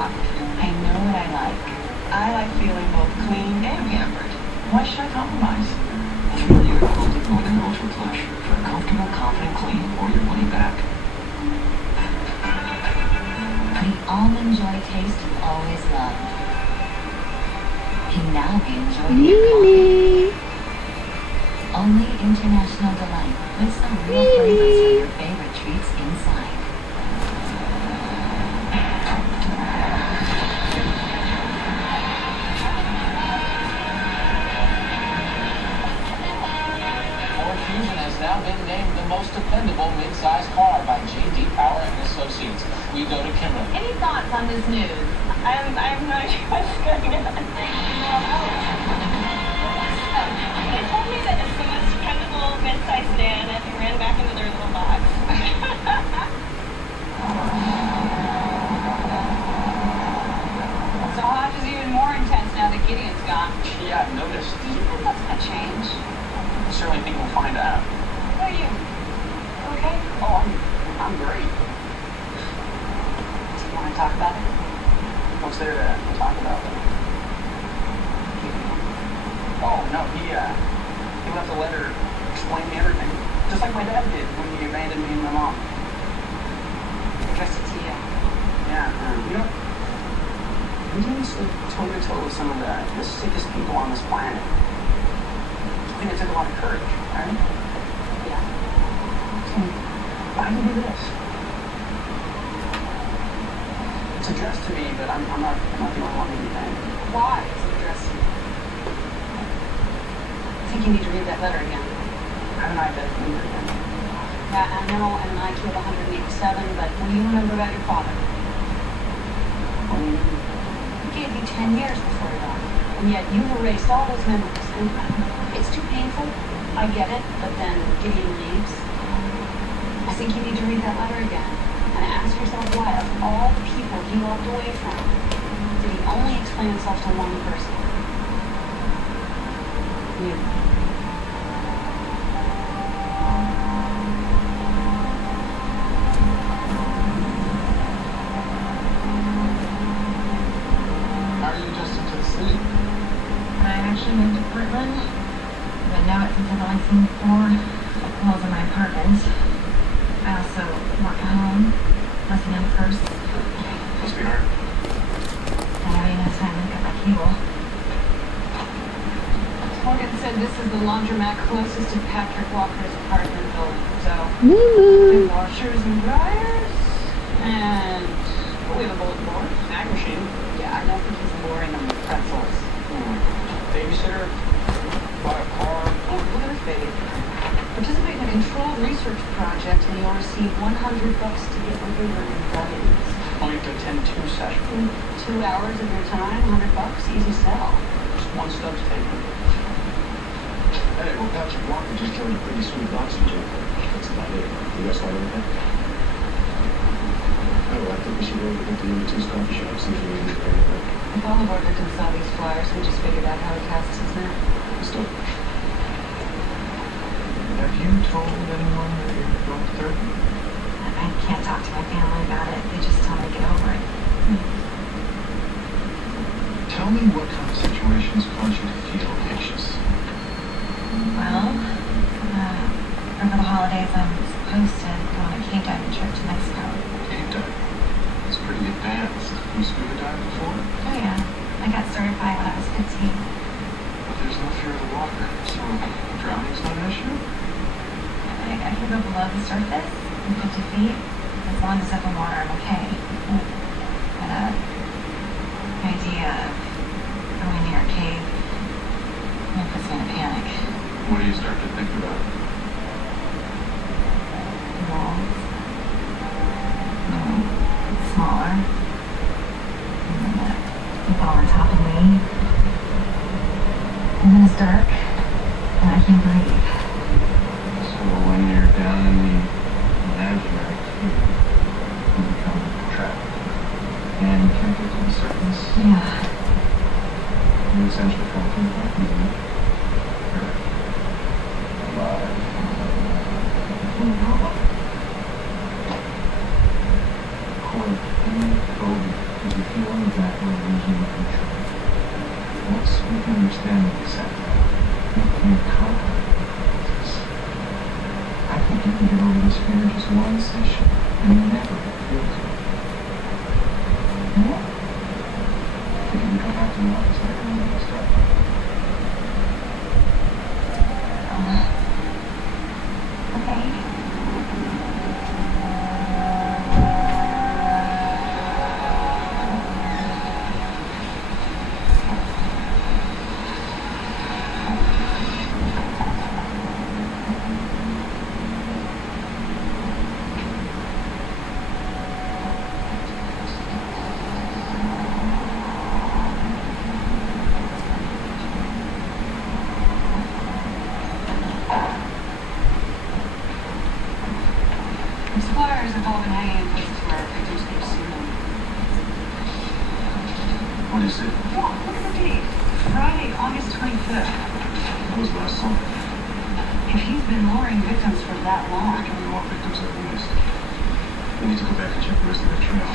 shocked. I know what I like. I like feeling both clean and pampered. Why should I compromise? Feel your equivalent Golden Ultra Plush for a comfortable, confident clean or your money back. The almond joy taste you always loved can now be enjoyed in your coffee. Only international delight with some real flavors from your favorite treats inside. Now been named the most dependable mid-size car by J.D. Power and Associates. We go to Kimberly. Any thoughts on this news? I have no idea what's going on. They told me that it's the most dependable mid-size sedan and they ran back into their little box. So Hodge is even more intense now that Gideon's gone. Yeah, I've noticed. Do you think that's gonna change? I certainly think we'll find out. How are you? Okay? Oh, I'm great. Do you want to talk about it? What's there to talk about? Oh, no, he left a letter explaining everything. Just like my dad did when he abandoned me and my mom. Addressed it to you. Yeah, you know, I'm doing this toe-to-toe with some of the sickest people on this planet. I think it took a lot of courage, right? Yeah. So, I can do this. It's addressed to me, but I'm not the only one in the thing. Why is it addressed to you? I think you need to read that letter again. How did I bet it again? Yeah, I know an IQ of 187, but what do you remember about your father? What do you mean? He gave you 10 years before he died, and yet you've erased all those memories. And it's too painful. I get it, but then Gideon leaves. I think you need to read that letter again and ask yourself why, of all the people he walked away from, did he only explain himself to one person? You. How are you adjusting to the city? I actually moved to Portland, but now it's until the license for walls in my apartment. I also work at home, listen in first. Must be hard. Not having enough time to look at my cable. Morgan said this is the laundromat closest to Patrick Walker's apartment building. So, Moo. washers and dryers, and we have a bulletin board, snack machine. Yeah, I don't think he's boring them with pretzels. Babysitter, bought a car. Oh, look at his baby. Participate in a controlled research project and you'll receive $100 to get over your anxieties. Only to attend 2 sessions. 2 hours of your time, $100, easy sell. Just one step's taken. Hey, well, Patrick Walker just joined a pretty sweet boxing gym. That's about it. You guys find anything? Oh, well, I think we should go over to the two coffee shop, see if we can get anything. If all of our victims saw these flyers, we just figured out how he casts his net. Let's do it. Have you told anyone that you're going to therapy? I can't talk to my family about it. They just tell me to get over it. Tell me what kind of situations cause you to feel anxious. Well, over the holidays, I'm supposed to go on a cave diving trip to Mexico. Cave diving. It's pretty advanced. You scuba dived before? Oh yeah, I got certified when I was 15. But there's no fear of the water, so drowning's not an issue? I can go below the surface in 50 feet. As long as I'm in water, I'm okay. But the idea of going near a cave puts me in a panic. What do you start to think about? Walls. It's smaller. And then people on top of me. And then it's dark. And I can't breathe. So when you're down in the imaginary cave, you become trapped. And you can't get to the surface. Yeah. You essentially come to the point where you're alive. Quote, and COVID the feeling that we're losing control. Once we can understand and accept that, we can compromise. I think you can get over this fear in just one session, and you never feel it. What? Think you can come back to the office later when you start? Okay. These flyers have all been hanging in places where our victims could have seen them. What is it? Yeah, look at the date. Friday, August 25th. That was last summer. If he's been luring victims for that long, There can be more victims that we missed. We need to go back and check the rest of that trail.